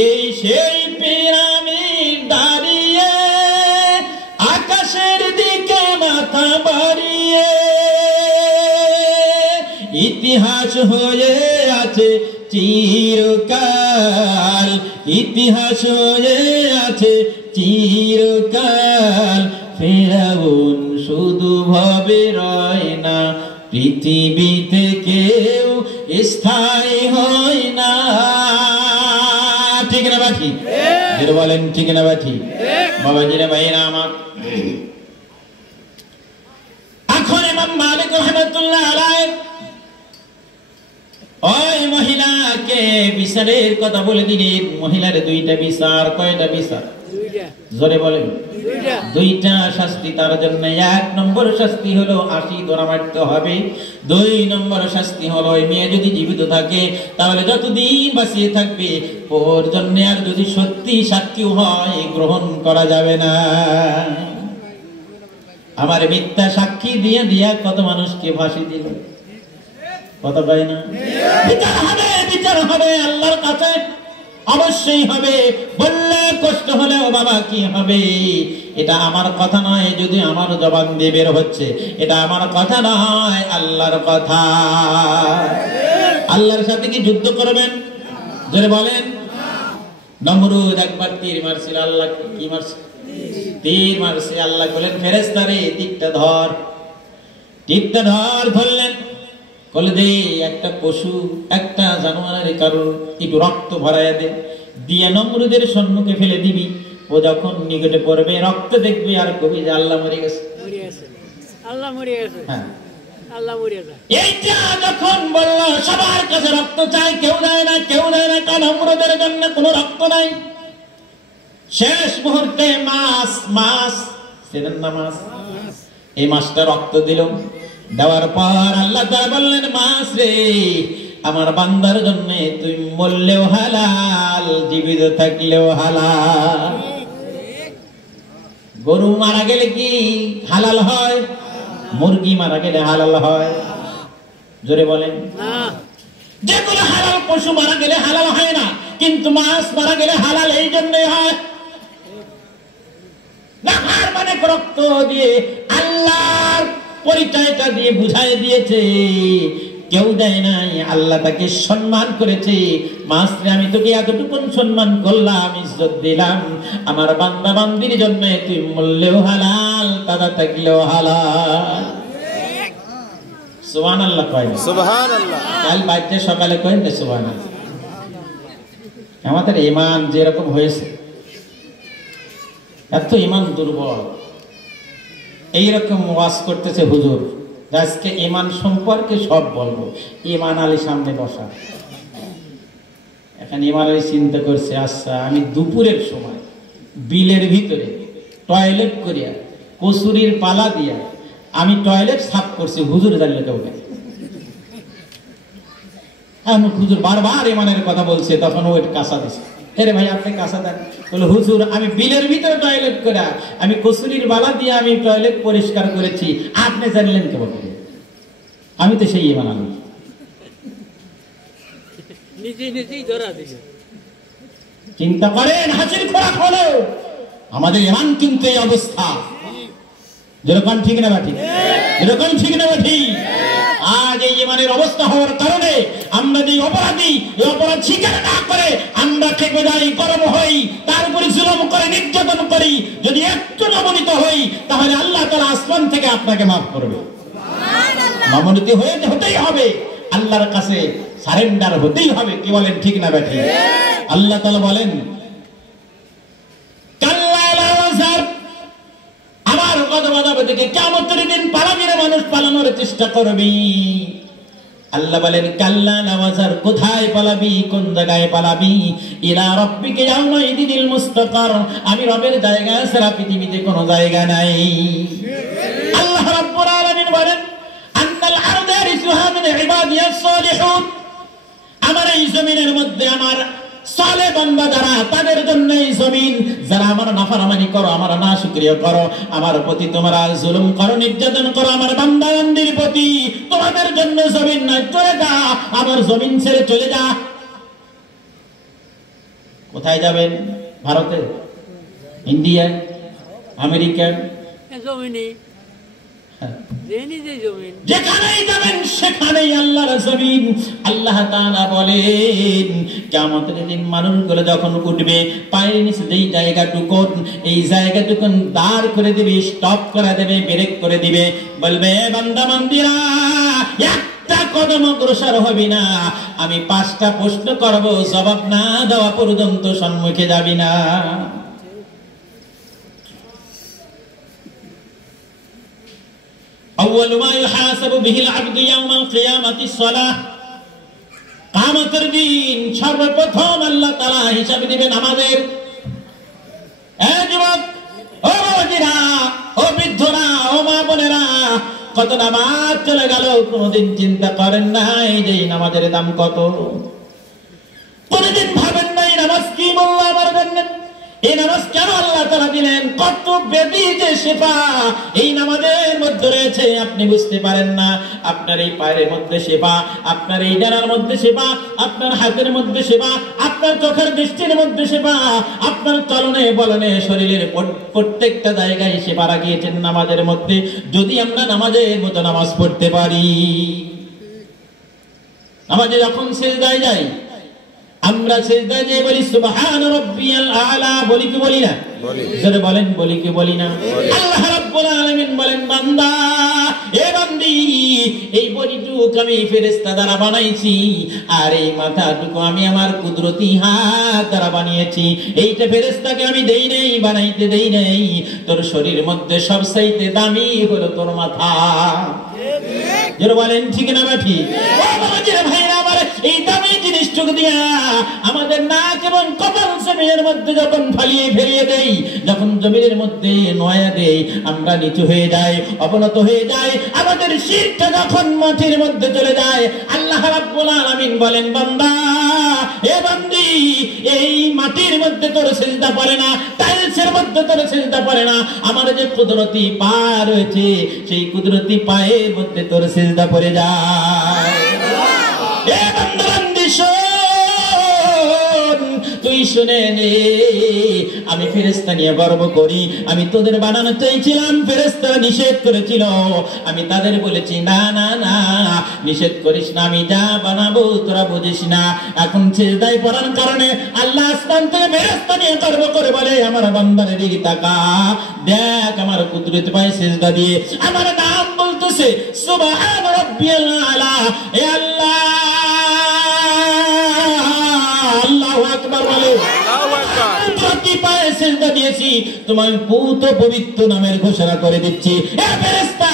এই সেই পিরামিড দাঁড়িয়ে আকাশের দিকে মাথা বাড়িয়ে ইতিহাস হয়ে আছে চিরকাল, ইতিহাস হয়ে আছে চিরকাল। ফেরাউন শুধু ভাবে রয় না, পৃথিবীতে কেউ স্থায়ী হয় না। ঠিক না বাঠি? বলেন ঠিক না বাঠি? বাবাজিরা ভাইরা আমার, এখন ইমাম মালিক রাহমাতুল্লাহ আলাইহি ওই মহিলাকে বিচারের কথা বলে দিলেন। মহিলার দুইটা বিচার। কয়টা বিচার? জোরে বলেন। দুইটা শাস্তি তার জন্য। এক নম্বর শাস্তি হলো 80 দড়া মারতে হবে। 2 নম্বর শাস্তি হলো এই মেয়ে যদি জীবিত থাকে তাহলে যতদিন বাঁচিয়ে থাকবে ওর জন্য আর যদি সত্যি সাক্ষী হয় গ্রহণ করা যাবে না। আমার মিথ্যা সাক্ষী দিয়ে দিয়া কত মানুষকে ফাঁসি দিল, কত পায় না। বিচার হবে, বিচার হবে আল্লাহর কাছে, অবশ্যই হবে। বললে কষ্ট হলেও বাবা কি হবে? এটা আমার কথা নয়, যদি আমার জবান দিয়ে বের হচ্ছে, এটা আমার কথা নয়, আল্লাহর কথা। আল্লাহর সাথে কি যুদ্ধ করবেন? জোরে বলেন। নমরুদ একবার তীর মারছিল, আল্লাহ কি মারছে? তীর মারছে। আল্লাহ বলেন ফেরেশতা রে তীরটা ধর। তীরটা ধর। ধরলেন। বলে দে একটা পশু, একটা জানোয়ারের কারণ একটু রক্ত ভরাইয়া দে, দিয়ে নমরুদের সম্মুখে ফেলে দিবি। ও যখন নিকটে পড়বে রক্ত দেখবি আর কবি যে আল্লাহ মরে গেছে, আল্লাহ মরে গেছে। হ্যাঁ, আল্লাহ মরে গেছে। এইটা যখন বলল সবার কাছে রক্ত চাই, কেউ দেয় না, কেউ দেয় না, কারণ নমরুদের জন্য কোনো রক্ত নাই। শেষ মুহূর্তে মাছ চেনেন না? মাছ, এই মাছটা রক্ত দিল। দেওয়ার পর আল্লাহ তাআলা বললেন, মাছ রে আমার বান্দার জন্য তুই মরলেও হালাল, জীবিত থাকলেও হালাল। গরু মারা গেলে কি হালাল হয়? মুরগি মারা গেলে হালাল হয়? জোরে বলেন। যেগুলো হালাল পশু মারা গেলে হালাল হয় না, কিন্তু মাছ মারা গেলে হালাল এই জন্যই হয়। নাহার মানে রক্ত দিয়ে আল্লাহর পরিচয়টা দিয়ে বুঝাই দিয়েছে, কেউ দেয় নাই, আল্লাহ তাকে সম্মান করেছে। মাসরে আমি তোকে এতটুকু সম্মান করলাম, ইজ্জত দিলাম, আমার বান্দা বান্দির জন্য তুই মরলেও হালাল, তারা থাকলেও হালাল। সুবহানাল্লাহ কয় না? সুবহানাল্লাহ। কাল বাজে সকালে কয় না সুবহানাল্লাহ। আমাদের ঈমান যেরকম হয়েছে, এত ঈমান দুর্বল। এইরকম ওয়াজ করতেছে হুজুর, আজকে ঈমান সম্পর্কে সব বলবো। ঈমান আলী সামনে বসা, এখন ঈমান আলী চিন্তা করছে, আচ্ছা আমি দুপুরের সময় বিলের ভিতরে টয়লেট করিয়া কচুরির পালা দিয়া আমি টয়লেট সাফ করছি, হুজুর জানলে কেউ কেন? হুজুর বারবার ঈমানের কথা বলছে, তখন ও একটু কাঁচা দিছে। আরে ভাই আপনি কাঁচা দেন। বলে হুজুর আমি বিলের ভিতরে টয়লেট করা, আমি কচুরির বালা দিয়ে আমি টয়লেট পরিষ্কার করেছি, আপনি জানলেন কেমন? আমি তো সেই ঈমান আলী। চিন্তা করেন, হাসির খোরাক হলো আমাদের ঈমান কিন্তু এই অবস্থা। যেরকম ঠিক না ঠিক? যেরকম ঠিক না ঠিক? আজ এই ঈমানের অবস্থা হওয়ার কারণে আমরা যে অপরাধী, এই অপরাধ স্বীকার না করে আমরা খেপে যাই, গরম হই, তারপরে জুলুম করে নির্যাতন করি। যদি একটু নমনীত হই তাহলে আল্লাহ তাআলা আসমান থেকে আপনাকে মাফ করবে। নমনীত হতেই হবে, আল্লাহর কাছে সারেন্ডার হতেই হবে। কি বলেন ঠিক না ঠিক? আল্লাহ তাআলা বলেন, আমার গজব থেকে কিয়ামতের দিন পালাবির মানুষ পালানোর চেষ্টা করবি। আল্লাহ বলেন কাল্লা নাওয়াজার, কোথায় পালাবি, কোন জায়গায় পালাবি? ইলা রাব্বিকা ইয়াউমাইদিনিল মুস্তাকার, আমি রবের জায়গা ছাড়া পৃথিবীতে কোনো জায়গা নাই। আল্লাহ রাব্বুল আলামিন বলেন আন্নাল আরদা ইয়ারিসুহা মিন ইবাদিয়াস সালিহুন, আমার এই জমিনের মধ্যে আমার সালে বান্দা যারা তাদের জন্য এই জমিন, যারা আমার নাফরমানি করো, আমার নাশুকরিয়া করো, আমার প্রতি তোমরা জুলুম করো, নির্যাতন করো, আমার বান্দা বান্দির প্রতি, তোমাদের জন্য জমিন না, চলে যা, আমার জমিন ছেড়ে চলে যা। কোথায় যাবেন? ভারতে, ইন্ডিয়া, আমেরিকা, জমিনে যেখানেই যাবেন সেখানেই আল্লাহর জমিন। আল্লাহ তাআলা বলেন কিয়ামতের দিন মানুষগুলো যখন উঠবে, পায়ের নিচে যেই জায়গাটুকু, এই জায়গাটুকু দাঁড় করে দিবে, স্টপ করে দেবে, ব্রেক করে দিবে, বলবে বান্দা বান্দিরা একটা কদম অগ্রসর হবি না, আমি 5টা প্রশ্ন করব, জবাব না দেওয়া পর্যন্ত সম্মুখে যাবি না। أول ما يحاسب به العبد يوم القيامة الصلاة। কিয়ামতের দিন সর্বপ্রথম আল্লাহ তাআলা হিসাব দিবেন আমাদের। এই যুবক, ও বাবাজিরা, ও বৃদ্ধরা, ও মা বোনেরা, কত নামাজ চলে গেল, কোনদিন চিন্তা করেন নাই যে এই নামাজের দাম কত? কোনদিন ভাবেন নাই নামাজ কি মূল্য আমার জন্য? এই নামাজ কেন আল্লাহ তাআলা দিলেন? কত বেদি যে সেবা এই নামাজের মধ্যে রয়েছে, আপনি বুঝতে পারেন না। আপনার এই পায়ের মধ্যে সেবা, আপনার এই ডানার মধ্যে সেবা, আপনার হাতের মধ্যে সেবা, আপনার চোখের দৃষ্টির মধ্যে সেবা, আপনার চলনে বলনে শরীরের প্রত্যেকটা জায়গায় সেবা রাখিয়েছেন নামাজের মধ্যে। যদি আমরা নামাজের মতো নামাজ পড়তে পারি, নামাজে যখন সিজদায় যাই, আমরা সিজদায় যে বলি সুবহান রাব্বিয়াল আ'লা, বলি কি বলি না? জোরে বলেন, বলি কি বলি না? আল্লাহ রাব্বুল আলামিন বলেন বান্দা, এ বান্দি, এই বডিটুকু আমি ফেরেশতা দ্বারা বানাইছি, আর এই মাথাটুকু আমি আমার কুদরতি হাত দ্বারা বানিয়েছি। এইটা ফেরেশতাকে আমি দেই নাই, বানাইতে দেই নাই। তোর শরীরের মধ্যে সবচাইতে দামি হলো তোর মাথা। জোরে বলেন ঠিক না ঠিক? ও বাবাজিরা, ভাইরা আমার, এই দামি জিনিসটুকু দিয়া আমাদের নাক এবং কপাল জমিনের মধ্যে যখন ফালিয়ে ফেলিয়ে দেই, যখন জমিনের মধ্যে নয়া দেই, আমরা নিচু হয়ে যাই, অবনত হয়ে যাই, আমাদের শিরটা যখন মাটির মধ্যে চলে যায়, আল্লাহ রাব্বুল আলামিন বলেন বান্দা, এ বান্দি, এই মাটির মধ্যে তোর সিজদা পড়ে না, টাইলসের মধ্যে তোর সিজদা পড়ে না, আমার যে কুদরতি পা রয়েছে, সেই কুদরতি পায়ের মধ্যে তোর সিজদা পড়ে যায়। এ বান্দা বান্দি শোন, তুই শুনে নে, আমি ফেরেশতা নিয়ে গর্ব করি। আমি তোদের বানানো চাইছিলাম, ফেরেশতারা নিষেধ করেছিল, আমি তাদের বলেছি না না না, নিষেধ করিস না, আমি যা বানাবো তোরা বুঝিস না। এখন সিজদায় পড়ার কারণে আল্লাহ আসমান থেকে ফেরেশতা নিয়ে গর্ব করে বলে, আমার বান্দার দিকে তাকা, দেখ আমার কুদরত পায়ে সিজদা দিয়ে আমার নাম বলতেছে সুবহান রাব্বিয়াল আ'লা। এ আল্লাহ, আল্লাহু আকবার বলে, প্রতি পায়ে সিজদা দিয়েছি, তোমার পুত পবিত্র নামের ঘোষণা করে দিচ্ছি। এ ফেরেশতা,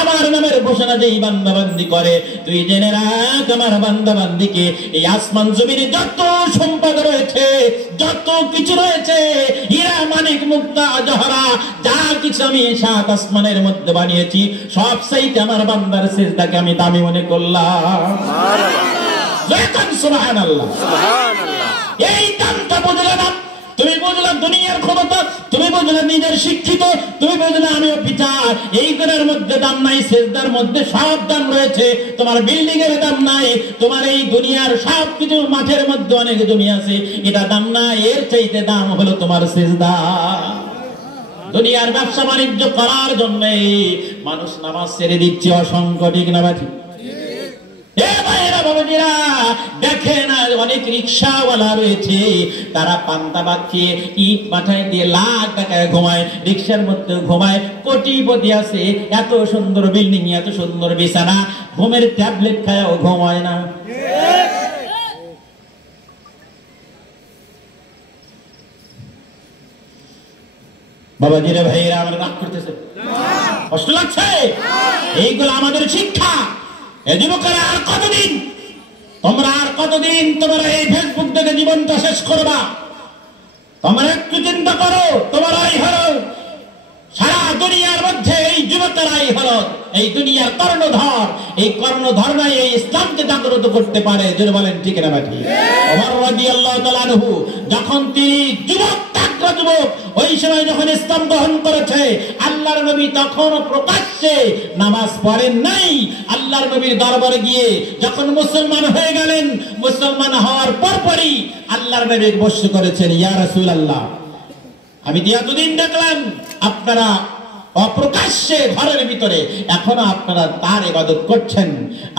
আমার নামের ঘোষণা যেই বান্দা বান্দি করে, তুই জেনে রাখ আমার বান্দা বান্দিকে এই আসমান জমিনে যত সম্পদ রয়েছে, যত কিছু রয়েছে, হীরা মানিক মুক্তা জহরা, যা কিছু আমি 7 আসমানের মধ্যে বানিয়েছি, সব চাইতে আমার বান্দার সিজদাকে আমি দামি মনে করলাম। সুবহানাল্লাহ, সুবহানাল্লাহ। এই দামটা বুঝলে না? তুমি বুঝলে দুনিয়ার ক্ষমতা, তুমি বুঝলে নিজের শিক্ষিত, তুমি বুঝলে আমি অফিসার, এই গুণের মধ্যে দাম নাই, সিজদার মধ্যে সব দাম রয়েছে। তোমার বিল্ডিং এর দাম নাই, তোমার এই দুনিয়ার সব কিছু, মাঠের মধ্যে অনেক জমি আছে, এটা দাম নাই, এর চাইতে দাম হলো তোমার সিজদা। দুনিয়ার ব্যবসা বাণিজ্য করার জন্য মানুষ নামাজ ছেড়ে দিচ্ছে অসংখ্য, ঠিক না বাকি? দেখে না, অনেক রিক্সাওয়ালা রয়েছে, তারা পান্তা ভাত খেয়ে ইট মাথায় দিয়ে লাখ টাকায় ঘুমায়, রিক্সার মধ্যে ঘুমায়, কোটিপতি আছে, এত সুন্দর বিল্ডিং, এত সুন্দর বিছানা, ঘুমের ট্যাবলেট খায়ও ঘুমায় না। বাবাজিরা, ভাইয়েরা, আমরা রাগ করতেছে, কষ্ট লাগছে, এইগুলো আমাদের শিক্ষা। এই যুবকেরা, আর কতদিন তোমরা, আর কতদিন তোমরা এই ফেসবুক থেকে জীবনটা শেষ করবা? তোমরা একটু চিন্তা করো, তোমরাই হলো সারা দুনিয়ার মধ্যে, এই যুবকেরাই হলো এই দুনিয়ার কর্ণধর, এই কর্ণধর নাই এই ইসলামকে জাগ্রত করতে পারে। যদি বলেন ঠিক না ঠিক? ওমর রাদিয়াল্লাহু তাআলা আনহু যখন তিনি যুবক, তাগড়া যুবক, ওই সময় যখন ইসলাম গ্রহণ করেছে, আল্লাহর নবী তখন প্রকাশ্যে নামাজ পড়েন নাই। আল্লাহর নবীর দরবারে গিয়ে যখন মুসলমান হয়ে গেলেন, মুসলমান হওয়ার পরপরই আল্লাহর নবী বসে করেছেন, ইয়া রাসূলুল্লাহ, আমি এতদিন দেখলাম আপনারা অপ্রকাশ্যে ঘরের ভিতরে, এখনো আপনারা তার ইবাদত করছেন,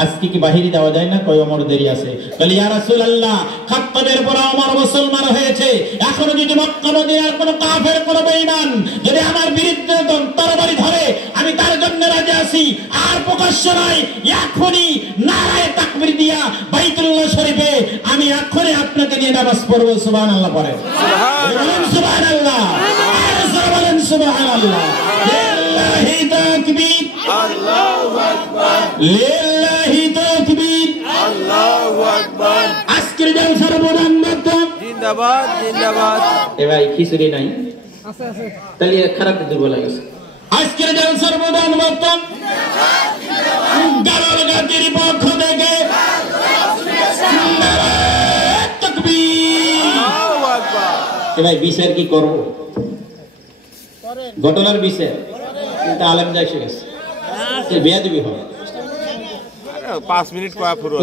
আজকে কি বাহিরে যাওয়া যায় না? কই ওমর দেরি আছে। বলি ইয়া রাসূলুল্লাহ, খাত্তাবের পর ওমর মুসলমান হয়েছে, এখনো যদি মক্কা মদিনার কোন কাফের, কোন বেঈমান যদি আমার বিরুদ্ধে তরবারি ধরে, আমি তার জন্য রাজি আছি। আর প্রকাশ্য নয়, এখনই নারায়ে তাকবীর দিয়া বাইতুল্লাহ শরীফে আমি এখনই আপনাকে নিয়ে নামাজ পড়ব। সুবহানাল্লাহ পড়ে, সুবহানাল্লাহ, বলেন সুবহানাল্লাহ। লিল্লাহি তাকবীর, আল্লাহু আকবার, লিল্লাহি তাকবীর, আল্লাহু আকবার। আজকের জলসার প্রধান বক্তা জিন্দাবাদ, জিন্দাবাদ। এ ভাই খিচুড়ি নাই? আছে আছে। তাহলে খারাপ দুর্বল হয়ে গেছে। আজকের জলসার প্রধান বক্তা জিন্দাবাদ, জিন্দাবাদ। গালাল গাজীর পক্ষ থেকে নারায়ে তাকবীর, আল্লাহু আকবার। এ ভাই বিচার কি করব? ঘটনার বিষয় কিন্তু আলেম যা এসে গেছে, বেয়াদবি হবে। 5 মিনিট কয়া ফুরো।